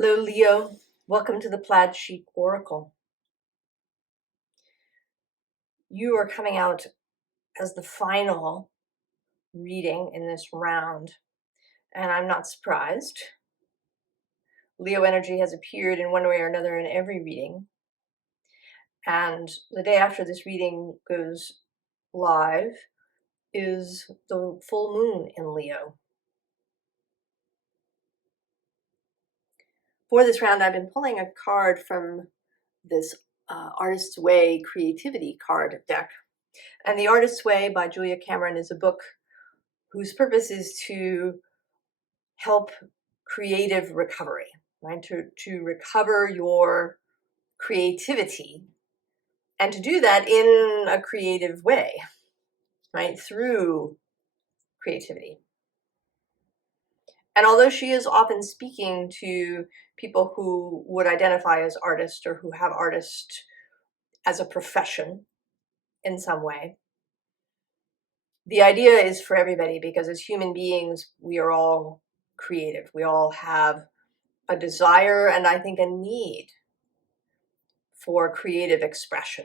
Hello, Leo. Welcome to the Plaid Sheep Oracle. You are coming out as the final reading in this round, and I'm not surprised. Leo energy has appeared in one way or another in every reading, and the day after this reading goes live is the full moon in Leo. For this round, I've been pulling a card from this Artist's Way Creativity card deck. And The Artist's Way by Julia Cameron is a book whose purpose is to help creative recovery, right? To recover your creativity and to do that in a creative way, right? Through creativity. And although she is often speaking to people who would identify as artists or who have artist as a profession in some way, the idea is for everybody, because as human beings, we are all creative. We all have a desire and I think a need for creative expression.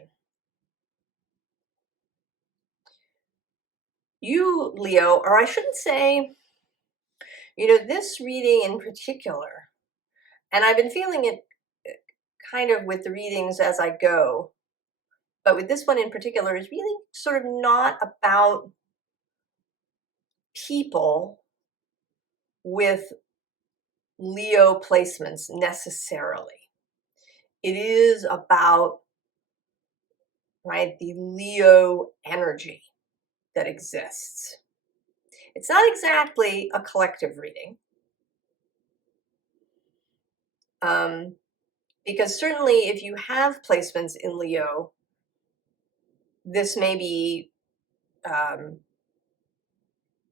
You, Leo, or I shouldn't say, this reading in particular, and I've been feeling it kind of with the readings as I go, but with this one in particular is really sort of not about people with Leo placements necessarily. It is about, right, the Leo energy that exists. It's not exactly a collective reading, because certainly if you have placements in Leo, this may be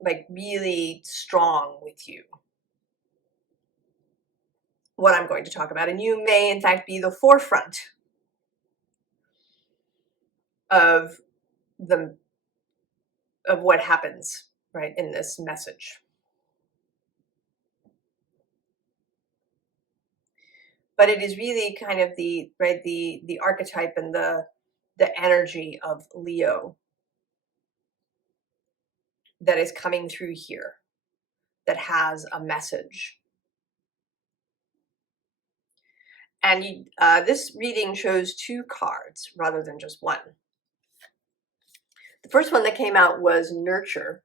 like really strong with you, what I'm going to talk about. And you may in fact be the forefront of what happens, right, in this message. But it is really kind of the archetype and the energy of Leo that is coming through here, that has a message. And this reading shows two cards rather than just one. The first one that came out was Nurture.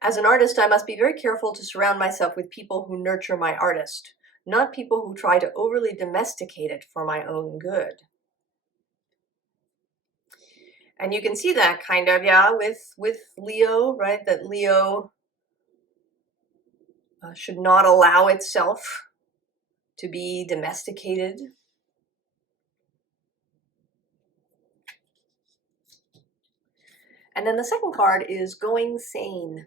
As an artist, I must be very careful to surround myself with people who nurture my artist, not people who try to overly domesticate it for my own good. And you can see that kind of, with Leo, right? That Leo should not allow itself to be domesticated. And then the second card is Going Sane.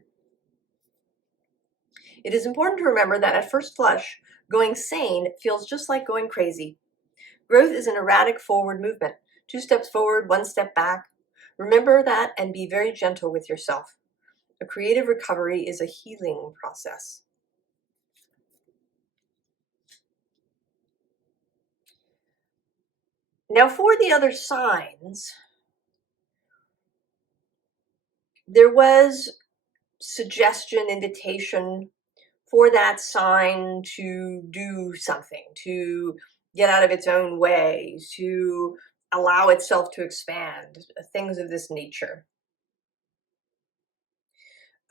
It is important to remember that at first flush, going sane feels just like going crazy. Growth is an erratic forward movement. 2 steps forward, 1 step back. Remember that and be very gentle with yourself. A creative recovery is a healing process. Now for the other signs, there was suggestion, invitation for that sign to do something, to get out of its own way, to allow itself to expand, things of this nature.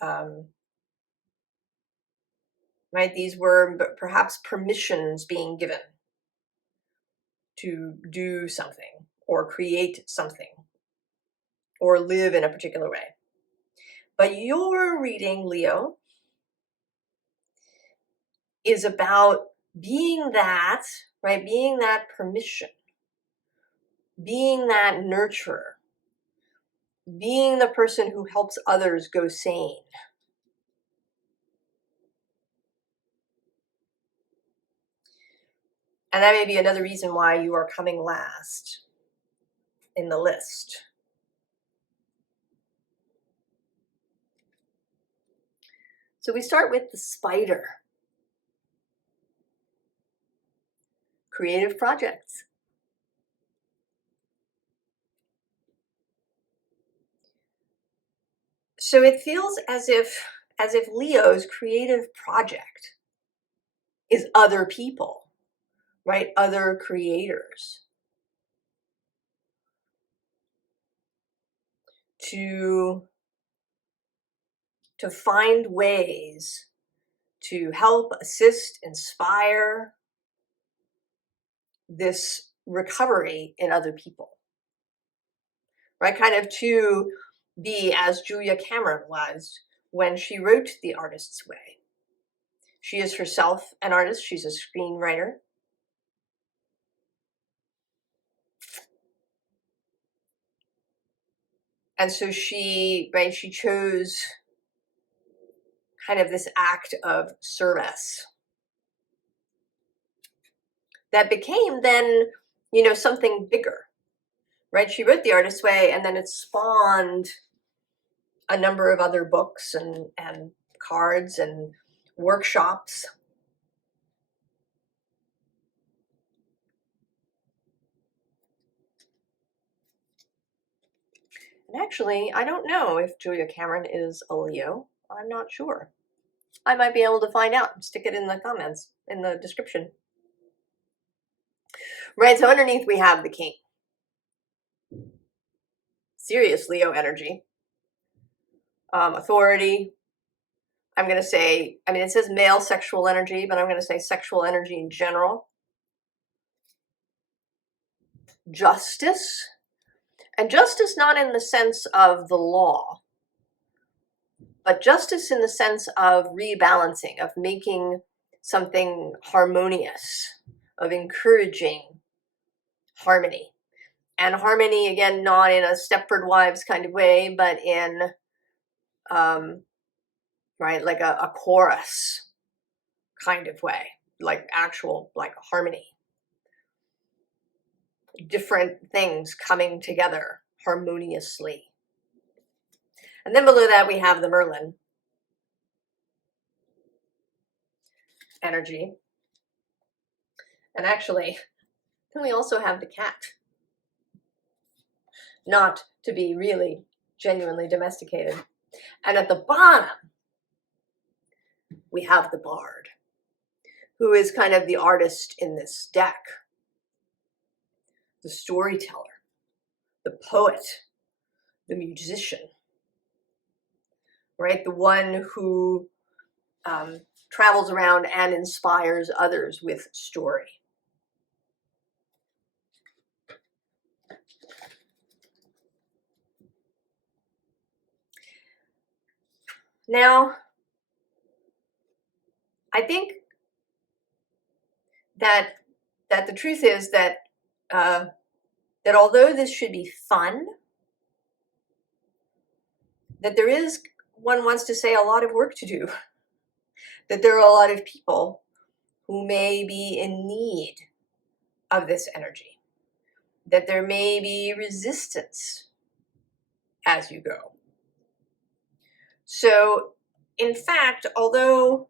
Right? These were perhaps permissions being given to do something or create something or live in a particular way. But your reading, Leo, is about being that, right? Being that permission, being that nurturer, being the person who helps others go sane. And that may be another reason why you are coming last in the list. So we start with the spider. creative projects. So it feels as if Leo's creative project is other people, right? Other creators. To find ways to help, assist, inspire this recovery in other people, right? Kind of to be as Julia Cameron was when she wrote The Artist's Way. She is herself an artist. She's a screenwriter. And so she chose kind of this act of service that became then, something bigger, right? She wrote The Artist's Way, and then it spawned a number of other books and cards and workshops. And actually, I don't know if Julia Cameron is a Leo. I'm not sure. I might be able to find out. Stick it in the comments, in the description. Right, so underneath we have the King. Serious Leo energy. Authority. I'm going to say, it says male sexual energy, but I'm going to say sexual energy in general. Justice. And justice not in the sense of the law, but justice in the sense of rebalancing, of making something harmonious, of encouraging harmony. And harmony, again, not in a Stepford Wives kind of way, but in, right, like a chorus kind of way, like actual, like harmony. Different things coming together harmoniously. And then below that we have the Merlin energy. And actually, then we also have the cat. Not to be really genuinely domesticated. And at the bottom, we have the Bard, who is kind of the artist in this deck. The storyteller, the poet, the musician, right? The one who travels around and inspires others with story. Now, I think that the truth is that that although this should be fun, that there is, one wants to say, a lot of work to do. That there are a lot of people who may be in need of this energy. That there may be resistance as you go. So, in fact, although,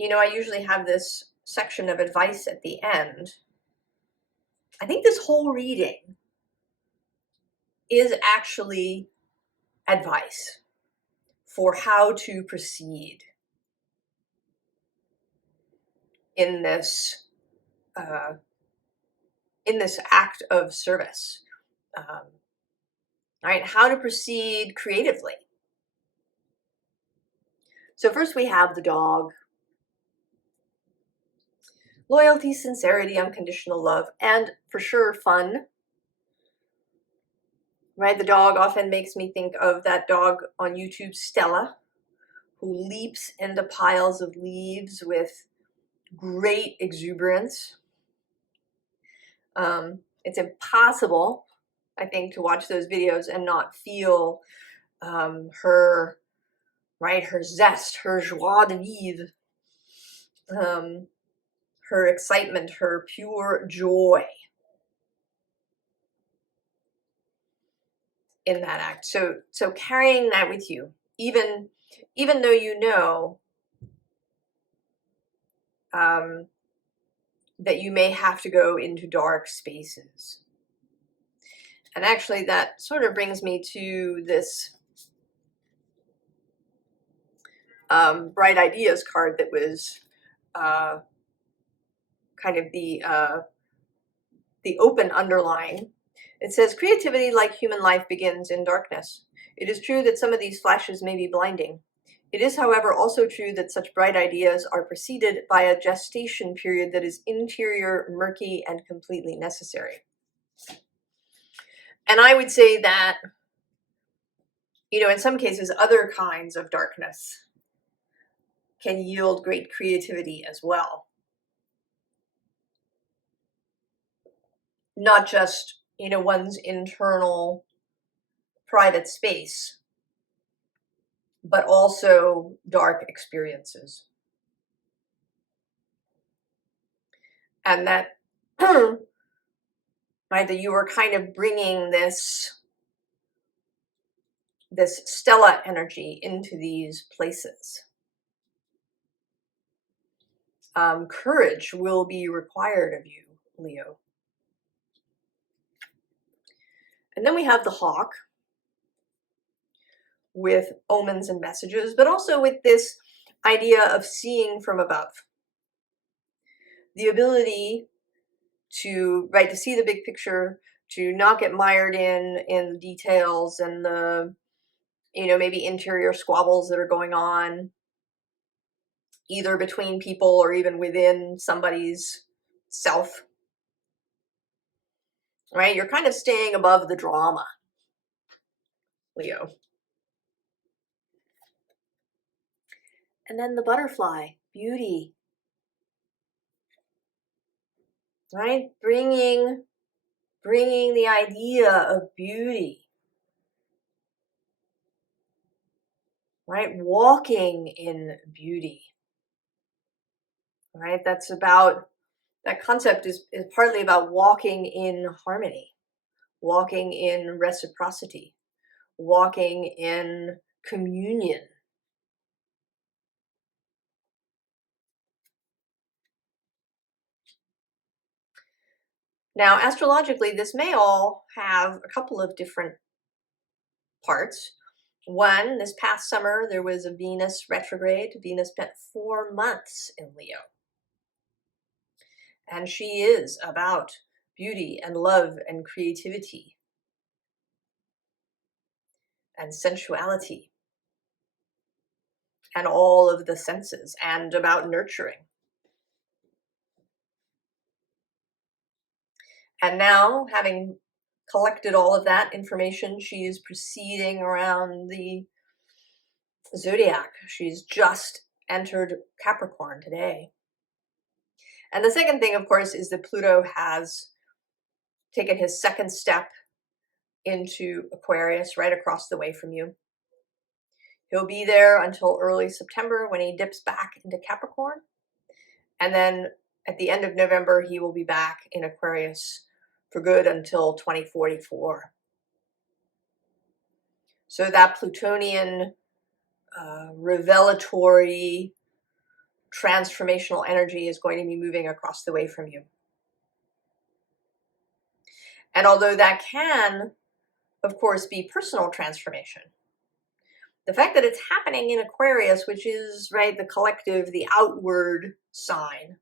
I usually have this section of advice at the end, I think this whole reading is actually advice for how to proceed in this act of service. Right? How to proceed creatively. So first we have the dog. Loyalty, sincerity, unconditional love, and for sure fun. Right? The dog often makes me think of that dog on YouTube, Stella, who leaps into piles of leaves with great exuberance. It's impossible, I think, to watch those videos and not feel her zest, her joie de vivre, her excitement, her pure joy in that act. So carrying that with you, even though that you may have to go into dark spaces. And actually that sort of brings me to this Bright Ideas card that was kind of the open underline. It says, creativity, like human life, begins in darkness. It is true that some of these flashes may be blinding. It is, however, also true that such bright ideas are preceded by a gestation period that is interior, murky, and completely necessary. And I would say that, you know, in some cases, other kinds of darkness can yield great creativity as well. Not just, you know, one's internal private space, but also dark experiences. And that, right, that you were kind of bringing this Stella energy into these places. Courage will be required of you, Leo. And then we have the hawk with omens and messages, but also with this idea of seeing from above. The ability to, right, to see the big picture, to not get mired in the details and the, you know, maybe interior squabbles that are going on, either between people or even within somebody's self. Right? You're kind of staying above the drama, Leo. And then the butterfly, beauty. Right? Bringing the idea of beauty. Right? Walking in beauty. Right? That's about, that concept is partly about walking in harmony, walking in reciprocity, walking in communion. Now, astrologically, this may all have a couple of different parts. One, this past summer, there was a Venus retrograde. Venus spent 4 months in Leo. And she is about beauty and love and creativity and sensuality and all of the senses, and about nurturing. And now, having collected all of that information, she is proceeding around the zodiac. She's just entered Capricorn today. And the second thing, of course, is that Pluto has taken his second step into Aquarius, right across the way from you. He'll be there until early September when he dips back into Capricorn. And then at the end of November, he will be back in Aquarius for good until 2044. So that Plutonian revelatory transformational energy is going to be moving across the way from you. And although that can, of course, be personal transformation, the fact that it's happening in Aquarius, which is, right, the collective, the outward sign,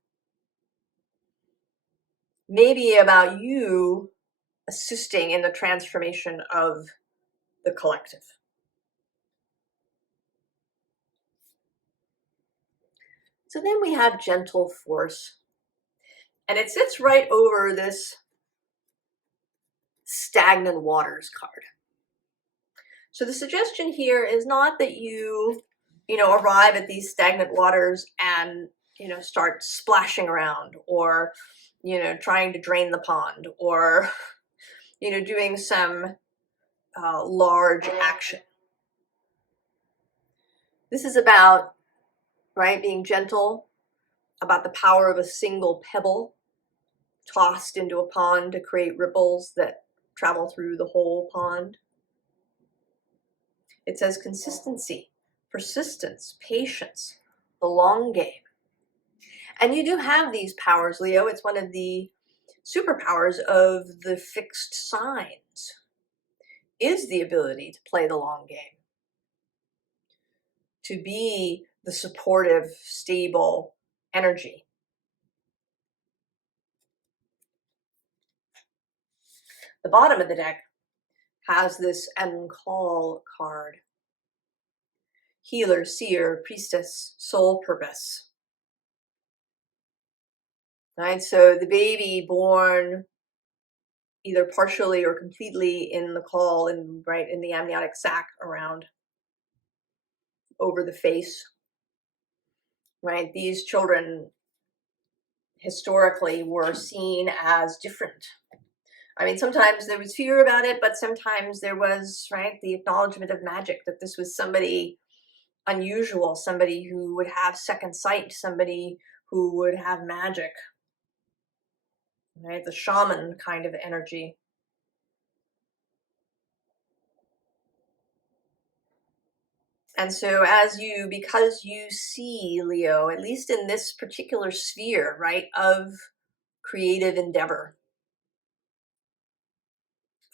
may be about you assisting in the transformation of the collective. So then we have gentle force. And it sits right over this stagnant waters card. So the suggestion here is not that you arrive at these stagnant waters and, start splashing around, or, trying to drain the pond, or, doing some large action. This is about, right, being gentle, about the power of a single pebble tossed into a pond to create ripples that travel through the whole pond. It says consistency, persistence, patience, the long game. And you do have these powers, Leo. It's one of the superpowers of the fixed signs, is the ability to play the long game, to be the supportive, stable energy. The bottom of the deck has this call card. Healer, seer, priestess, soul purpose. Right? So the baby born either partially or completely in the call, in the amniotic sac around over the face. Right? These children historically were seen as different. I mean, sometimes there was fear about it, but sometimes there was, right, the acknowledgement of magic, that this was somebody unusual, somebody who would have second sight, somebody who would have magic, right? The shaman kind of energy. And so because you see, Leo, at least in this particular sphere, right, of creative endeavor,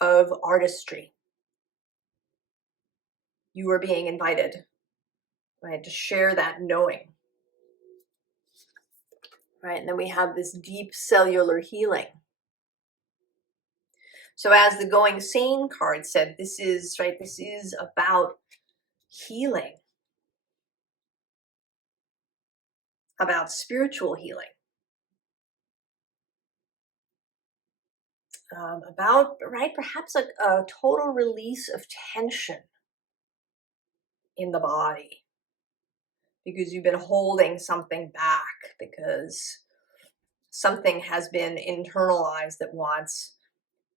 of artistry, you are being invited, right, to share that knowing. Right, and then we have this deep cellular healing. So as the Going Sane card said, this is about healing, about spiritual healing, about, right, perhaps a total release of tension in the body, because you've been holding something back, because something has been internalized that wants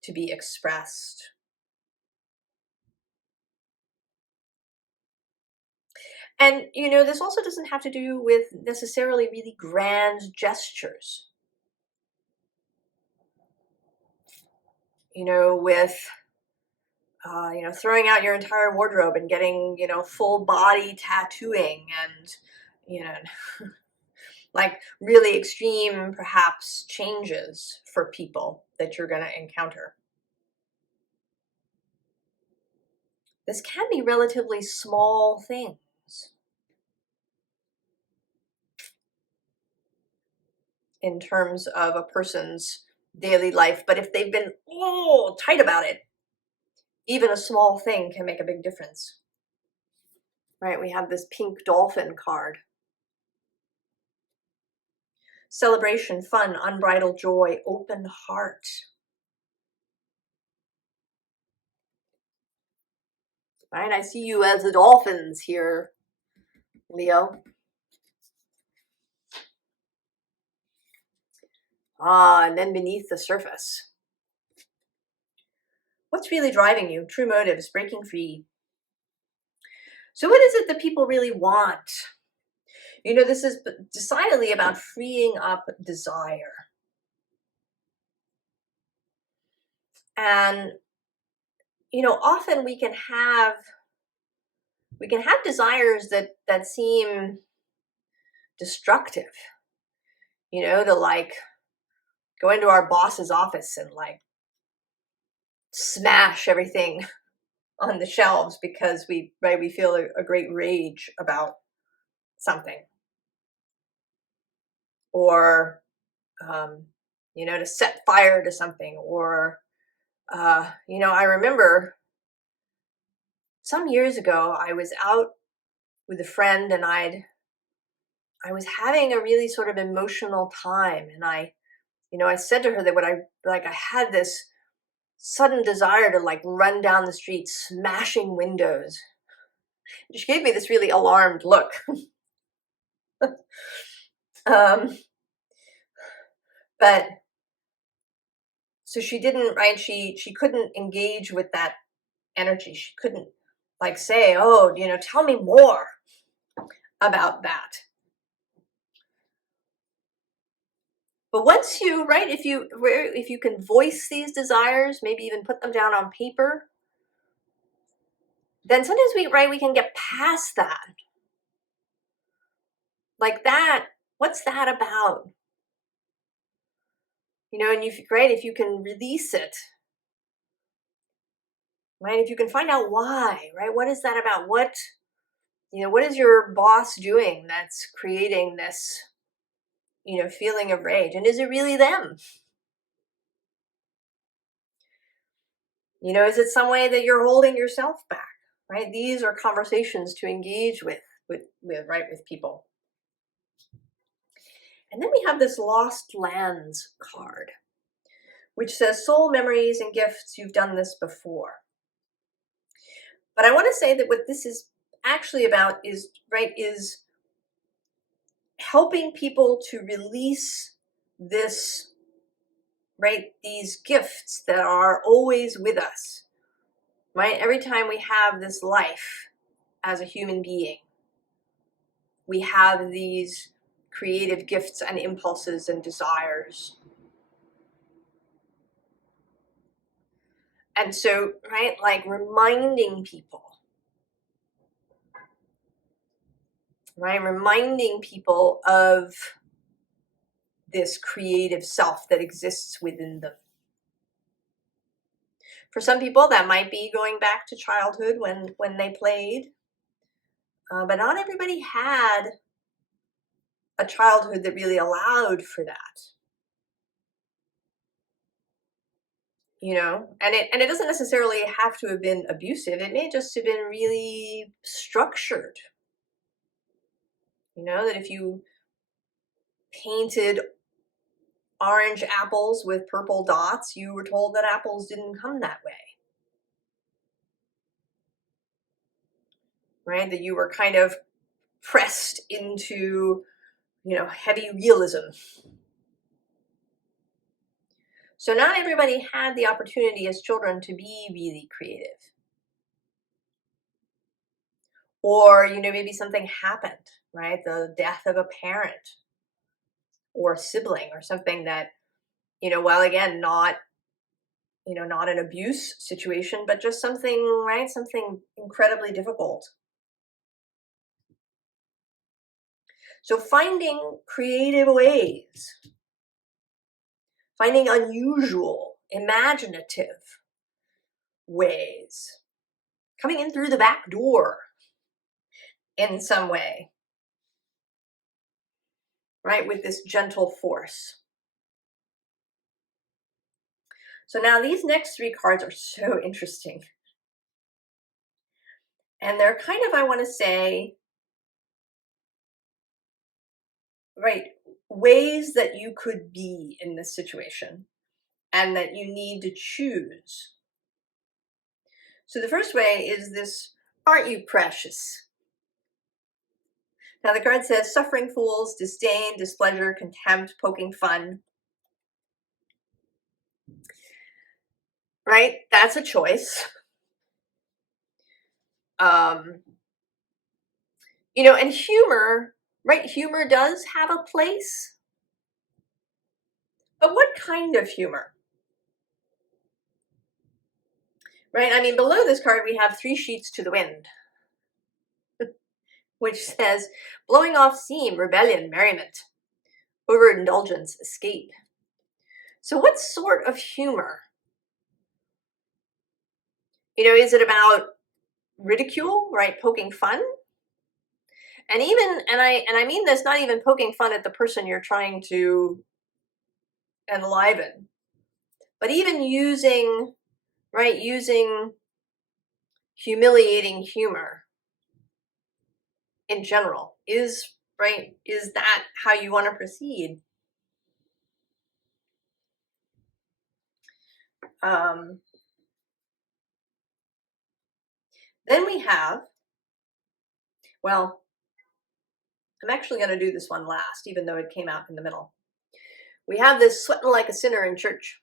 to be expressed. And, this also doesn't have to do with necessarily really grand gestures. With, throwing out your entire wardrobe and getting, full body tattooing and, like really extreme, perhaps, changes for people that you're going to encounter. This can be relatively small things. In terms of a person's daily life, but if they've been tight about it, even a small thing can make a big difference. Right, we have this pink dolphin card. Celebration, fun, unbridled joy, open heart. Right, I see you as the dolphins here, Leo. And then beneath the surface. What's really driving you? True motives, breaking free. So what is it that people really want? This is decidedly about freeing up desire. And, often we can have desires that seem destructive. To like go into our boss's office and like smash everything on the shelves because we feel a great rage about something, or to set fire to something, or I remember some years ago I was out with a friend and I was having a really sort of emotional time, and I said to her that I had this sudden desire to like run down the street smashing windows. She gave me this really alarmed look. But so she didn't, right? She couldn't engage with that energy. She couldn't like say, oh, tell me more about that. But once you, right, if you can voice these desires, maybe even put them down on paper, then sometimes we can get past that. Like that What's that about? You know, and great if you can release it, right? If you can find out why, right? What is that about? What, what is your boss doing that's creating this, feeling of rage? And is it really them? Is it some way that you're holding yourself back, right? These are conversations to engage with people. And then we have this Lost Lands card, which says soul memories and gifts. You've done this before. But I want to say that what this is actually about is helping people to release this, these gifts that are always with us, right? Every time we have this life as a human being, we have these creative gifts and impulses and desires. And so, like reminding people, reminding people of this creative self that exists within them. For some people, that might be going back to childhood when they played. But not everybody had a childhood that really allowed for that. And it doesn't necessarily have to have been abusive. It may just have been really structured. That if you painted orange apples with purple dots, you were told that apples didn't come that way. Right? That you were kind of pressed into, heavy realism. So not everybody had the opportunity as children to be really creative. Or, maybe something happened, right? The death of a parent or a sibling or something that, while again, not an abuse situation, but just something, right? Something incredibly difficult. So finding creative ways, finding unusual, imaginative ways, coming in through the back door in some way, right? With this gentle force. So now these next three cards are so interesting. And they're kind of, I want to say, ways that you could be in this situation and that you need to choose. So the first way is this, aren't you precious? Now the card says suffering fools, disdain, displeasure, contempt, poking fun. Right? That's a choice. And humor, right? Humor does have a place. But what kind of humor? Right? I mean, below this card, we have 3 sheets to the wind, which says blowing off steam, rebellion, merriment, overindulgence, escape. So what sort of humor? Is it about ridicule, right? Poking fun? And even, and I mean this, not even poking fun at the person you're trying to enliven, but even using humiliating humor in general. Is that how you want to proceed? Then we have, well, I'm actually going to do this one last, even though it came out in the middle. We have this sweating like a sinner in church.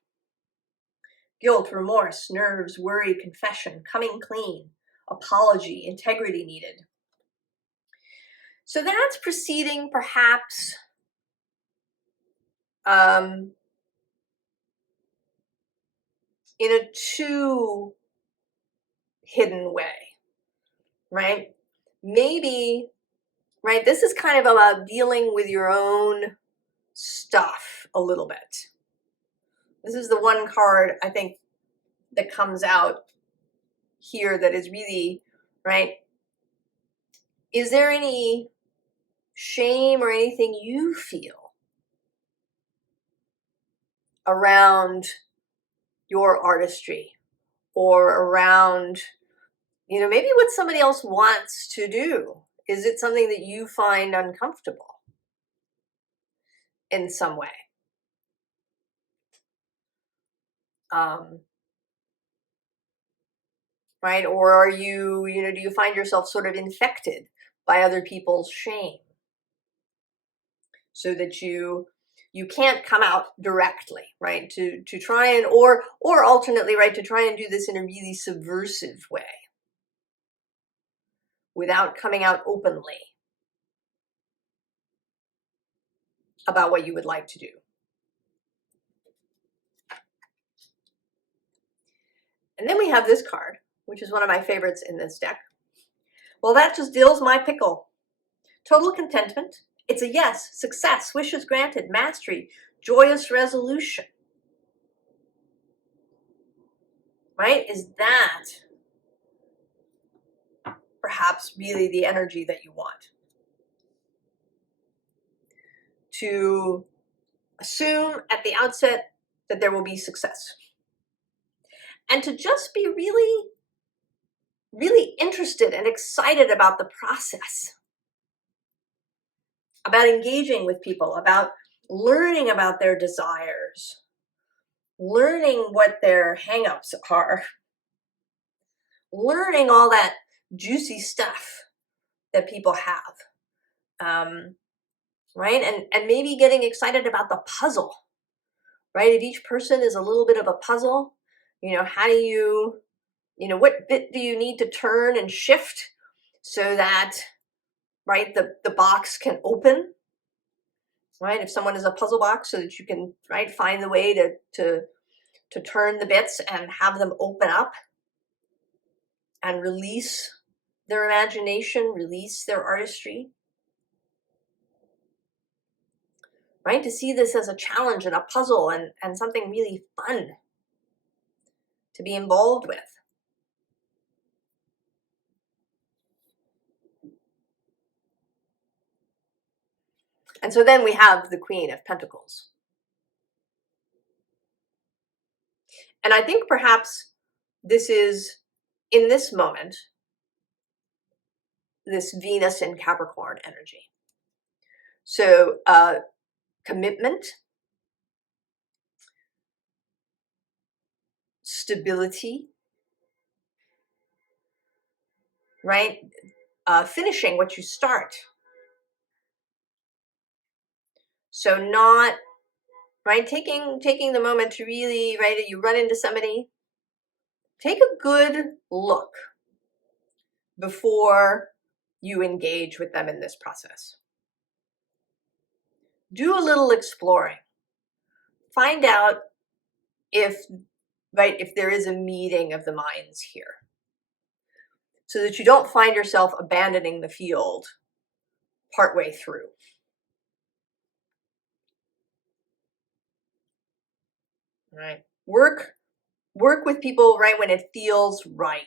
Guilt, remorse, nerves, worry, confession, coming clean, apology, integrity needed. So that's proceeding perhaps in a too hidden way, right? Maybe right? This is kind of about dealing with your own stuff a little bit. This is the one card, I think, that comes out here that is really, right? Is there any shame or anything you feel around your artistry or around, you know, maybe what somebody else wants to do? Is it something that you find uncomfortable in some way? Right? Or are you, you know, do you find yourself sort of infected by other people's shame so that you can't come out directly, right? To try and, or alternately, right, to try and do this in a really subversive way without coming out openly about what you would like to do. And then we have this card, which is one of my favorites in this deck. Well, that just deals my pickle. Total contentment. It's a yes, success, wishes granted, mastery, joyous resolution. Right? Is that perhaps really the energy that you want? To assume at the outset that there will be success. And to just be really, really interested and excited about the process. About engaging with people, about learning about their desires, learning what their hang-ups are, learning all that juicy stuff that people have, right? And maybe getting excited about the puzzle, right? If each person is a little bit of a puzzle, you know, how do you, you know, what bit do you need to turn and shift so that, right, the box can open? Right, if someone is a puzzle box, so that you can, right, find the way to turn the bits and have them open up and release their imagination, release their artistry. Right, to see this as a challenge and a puzzle and something really fun to be involved with. And so then we have the Queen of Pentacles. And I think perhaps this is, in this moment, this Venus in Capricorn energy. So commitment, stability, right? Finishing what you start. So not, right, taking the moment to really, right, you run into somebody, take a good look before you engage with them in this process. Do a little exploring. Find out if, right, if there is a meeting of the minds here, so that you don't find yourself abandoning the field partway through. Right? Work with people, right, when it feels right.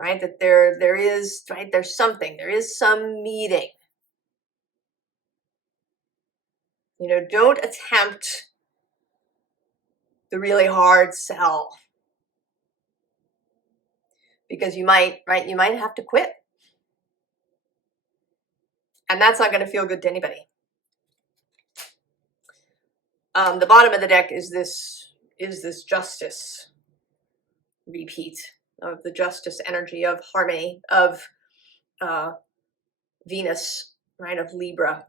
Right? That there is, right, there's something, there is some meeting. You know, don't attempt the really hard sell, because you might, right, you might have to quit. And that's not going to feel good to anybody. The bottom of the deck is this justice repeat of the justice energy of harmony, of Venus, right, of Libra.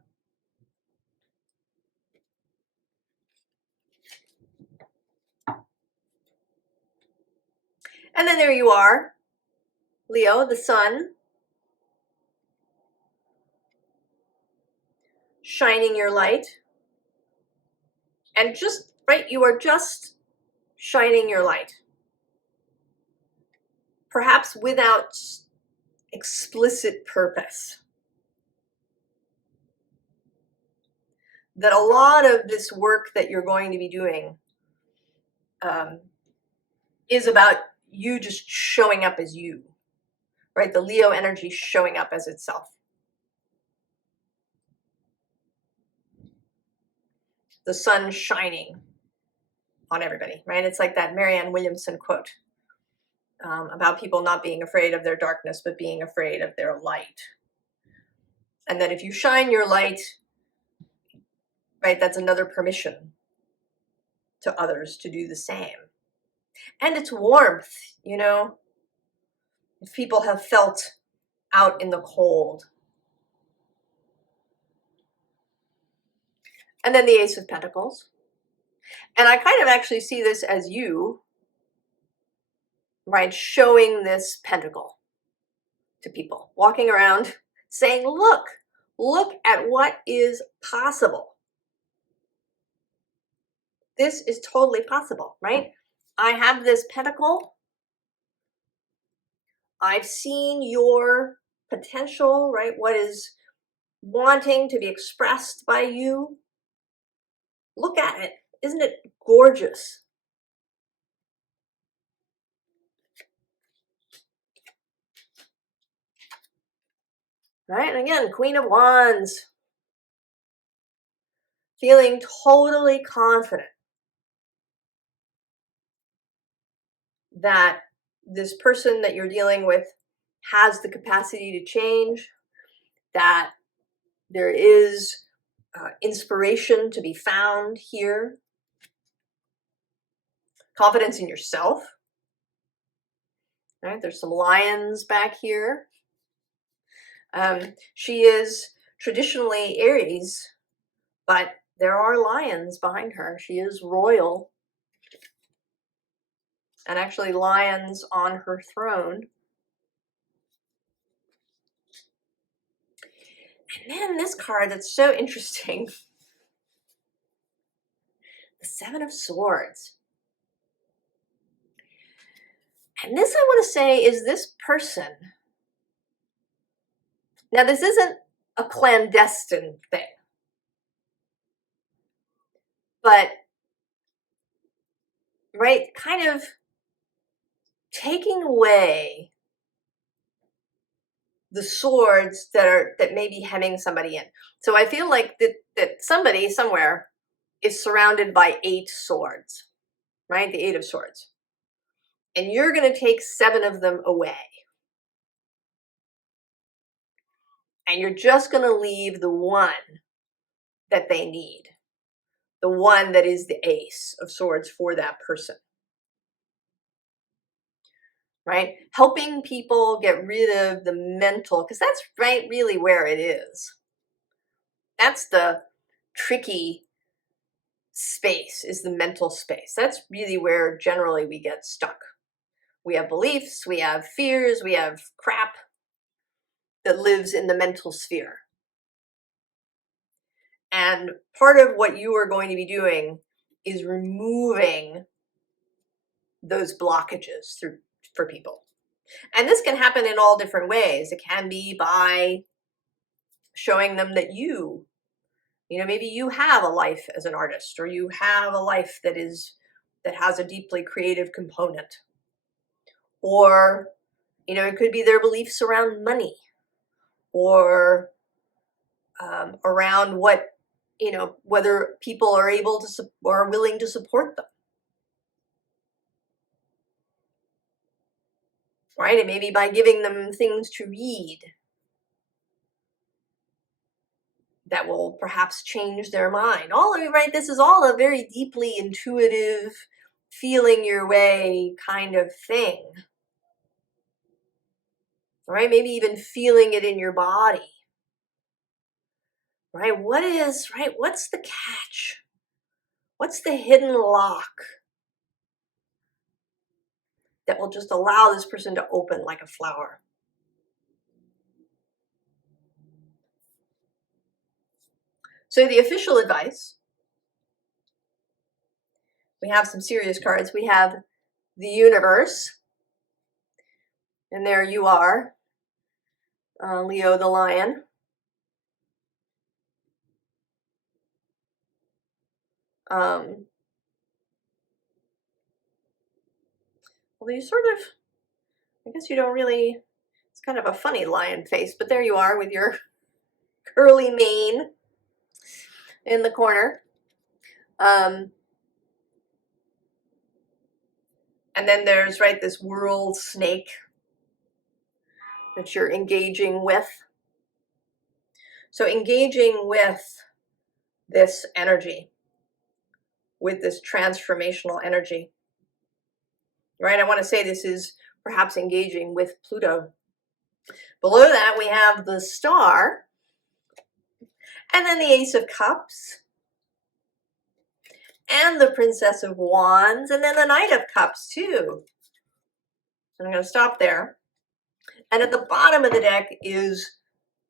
And then there you are, Leo, the sun, shining your light. And just, right, you are just shining your light. Perhaps without explicit purpose. That a lot of this work that you're going to be doing is about you just showing up as you, right? The Leo energy showing up as itself. The sun shining on everybody, right? It's like that Marianne Williamson quote about people not being afraid of their darkness, but being afraid of their light. And that if you shine your light, right, that's another permission to others to do the same. And it's warmth, you know, if people have felt out in the cold. And then the Ace of Pentacles. And I kind of actually see this as you, right, showing this pentacle to people, walking around saying, look at what is possible. This is totally possible, right? I have this pentacle. I've seen your potential, right? What is wanting to be expressed by you. Look at it. Isn't it gorgeous? Right? And again, Queen of Wands. Feeling totally confident that this person that you're dealing with has the capacity to change, that there is inspiration to be found here, confidence in yourself. Right? There's some lions back here. She is traditionally Aries, but there are lions behind her. She is royal. And actually lions on her throne. And then this card that's so interesting. The Seven of Swords. And this, I want to say, is this person. Now, this isn't a clandestine thing. But, right, kind of taking away the swords that may be hemming somebody in. So I feel like that somebody somewhere is surrounded by 8 swords, right? The 8 of Swords. And you're going to take 7 of them away. And you're just going to leave the one that they need. The one that is the Ace of Swords for that person. Right? Helping people get rid of the mental, because that's right, really where it is. That's the tricky space, is the mental space. That's really where generally we get stuck. We have beliefs, we have fears, we have crap that lives in the mental sphere. And part of what you are going to be doing is removing those blockages for people. And this can happen in all different ways. It can be by showing them that you know, maybe you have a life as an artist, or you have a life that has a deeply creative component. Or, you know, it could be their beliefs around money, or around what, you know, whether people are able to or are willing to support them. Right? And maybe by giving them things to read that will perhaps change their mind. Right? This is all a very deeply intuitive, feeling your way kind of thing. Right? Maybe even feeling it in your body. Right? What's the catch? What's the hidden lock that will just allow this person to open like a flower? So the official advice, we have some serious cards. We have the universe, and there you are. Leo the lion. Well, you sort of, I guess you don't really, it's kind of a funny lion face, but there you are with your curly mane in the corner. And then there's, right, this world snake that you're engaging with. So engaging with this energy, with this transformational energy, right? I want to say this is perhaps engaging with Pluto. Below that, we have the Star, and then the Ace of Cups, and the Princess of Wands, and then the Knight of Cups too. So I'm going to stop there. And at the bottom of the deck is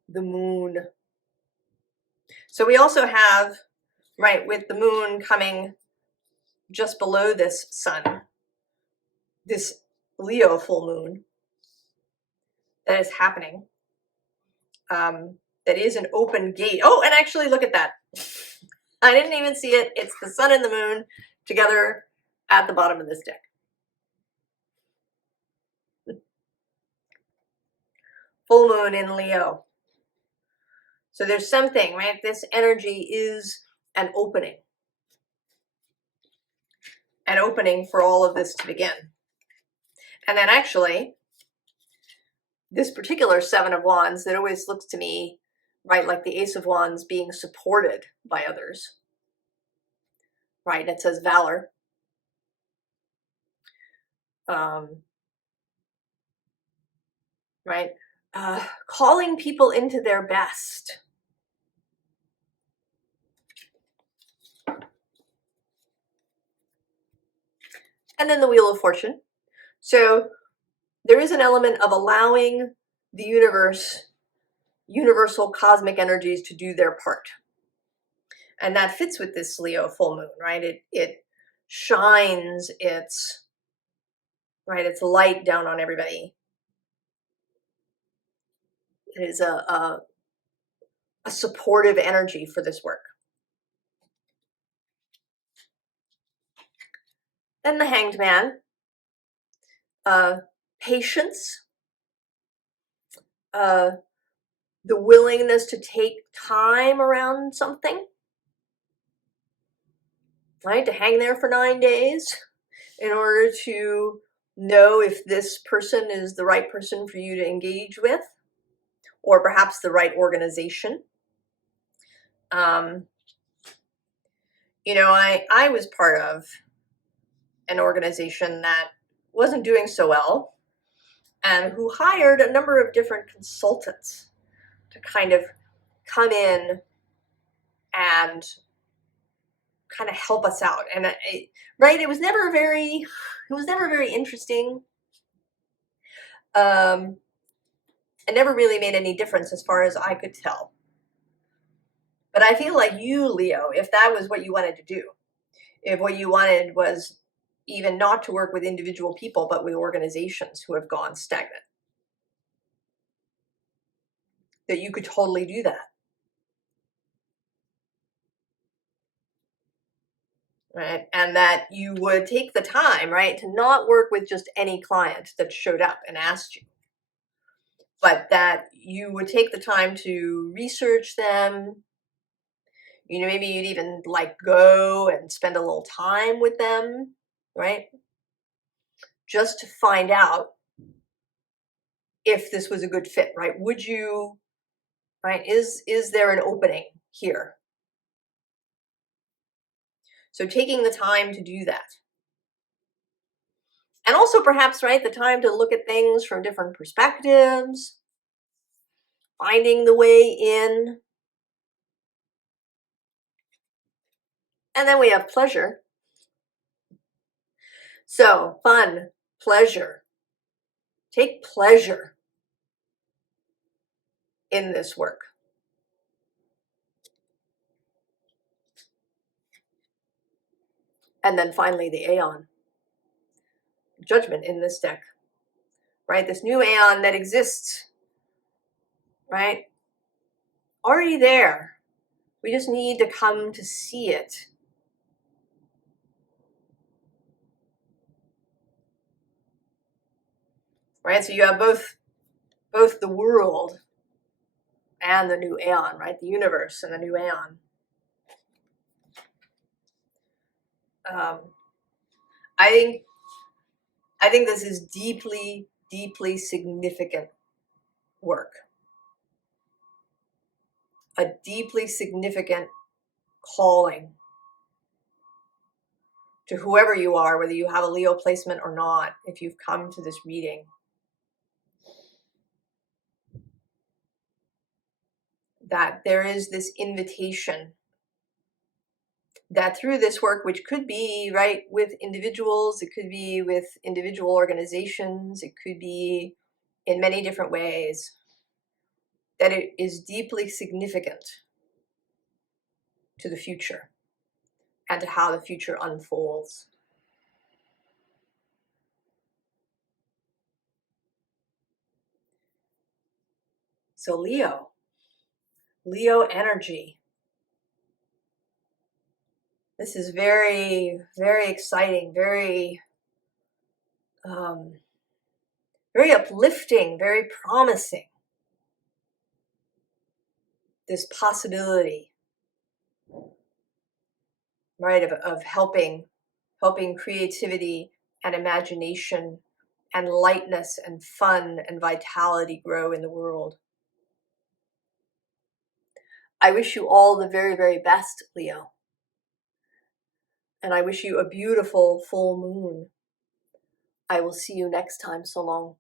the Moon. So we also have, right, with the Moon coming just below this Sun, this Leo full moon that is happening. That is an open gate. Oh, and actually look at that. I didn't even see it. It's the Sun and the Moon together at the bottom of this deck. Full moon in Leo. So there's something, right? This energy is an opening. An opening for all of this to begin. And then actually, this particular Seven of Wands that always looks to me, right, like the Ace of Wands being supported by others. Right, and it says valor. Right, calling people into their best. And then the Wheel of Fortune. So there is an element of allowing the universal cosmic energies to do their part. And that fits with this Leo full moon, right? It shines its light down on everybody. It is a supportive energy for this work. Then the Hanged Man. Patience. The willingness to take time around something. Right? To hang there for 9 days in order to know if this person is the right person for you to engage with, or perhaps the right organization. You know, I was part of an organization that wasn't doing so well and who hired a number of different consultants to kind of come in and kind of help us out. And it was never very interesting. It never really made any difference as far as I could tell. But I feel like you, Leo, if that was what you wanted to do, if what you wanted was even not to work with individual people, but with organizations who have gone stagnant, that you could totally do that. Right? And that you would take the time, right, to not work with just any client that showed up and asked you, but that you would take the time to research them. You know, maybe you'd even like go and spend a little time with them, right? Just to find out if this was a good fit, right? Would you, right? Is there an opening here? So taking the time to do that. And also perhaps, right, the time to look at things from different perspectives, finding the way in. And then we have pleasure. So fun, pleasure. Take pleasure in this work. And then finally the Aeon. Judgment in this deck. Right? This new Aeon that exists right? Already there. We just need to come to see it. Right? So you have both the world and the new aeon, right? The universe and the new aeon. I think this is deeply, deeply significant work. A deeply significant calling to whoever you are, whether you have a Leo placement or not, if you've come to this reading. That there is this invitation that through this work, which could be right with individuals, it could be with individual organizations, it could be in many different ways, that it is deeply significant to the future and to how the future unfolds. So Leo energy. This is very, very exciting, very uplifting, very promising. This possibility, right, of helping creativity and imagination and lightness and fun and vitality grow in the world. I wish you all the very, very best, Leo. And I wish you a beautiful full moon. I will see you next time. So long.